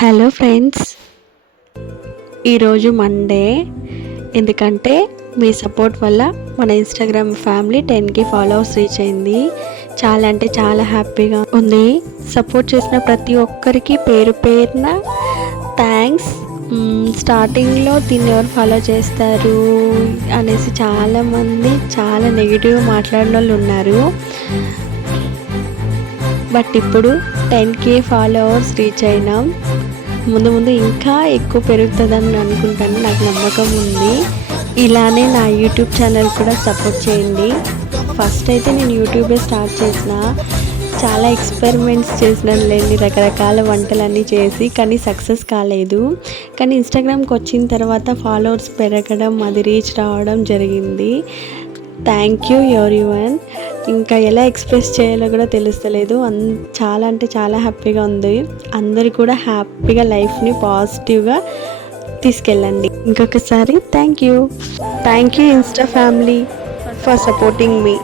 Hello friends, ఈరోజు Monday. ఎందుకంటే మీ support వల్ల మన Instagram family 10K followers reach అయింది. చాలా అంటే చాలా హ్యాపీగా ఉంది. సపోర్ట్ చేసిన ప్రతి ఒక్కరికి పేరు పేరున థ్యాంక్స్. స్టార్టింగ్లో దీన్ని ఎవరు ఫాలో చేస్తారు అనేసి చాలామంది చాలా నెగిటివ్గా మాట్లాడిన వాళ్ళు ఉన్నారు. బట్ ఇప్పుడు 10K ఫాలోవర్స్ రీచ్ అయినాం. ముందు ముందు ఇంకా ఎక్కువ పెరుగుతుందని అనుకుంటాను, నాకు నమ్మకం ఉంది. ఇలానే నా యూట్యూబ్ ఛానల్ కూడా సపోర్ట్ చేయండి. ఫస్ట్ అయితే నేను యూట్యూబే స్టార్ట్ చేసిన, చాలా ఎక్స్పెరిమెంట్స్ చేసినానులేండి, రకరకాల వంటలన్నీ చేసి, కానీ సక్సెస్ కాలేదు. కానీ ఇన్స్టాగ్రామ్కి వచ్చిన తర్వాత ఫాలోవర్స్ పెరగడం, అది రీచ్ రావడం జరిగింది. Thank you everyone. ఇంకా ఎలా ఎక్స్ప్రెస్ చేయాలో కూడా తెలుస్తలేదు. చాలా అంటే చాలా హ్యాపీగా ఉంది. అందరు కూడా హ్యాపీగా లైఫ్ని పాజిటివ్గా తీసుకెళ్ళండి. ఇంకొకసారి thank you Insta family for supporting me.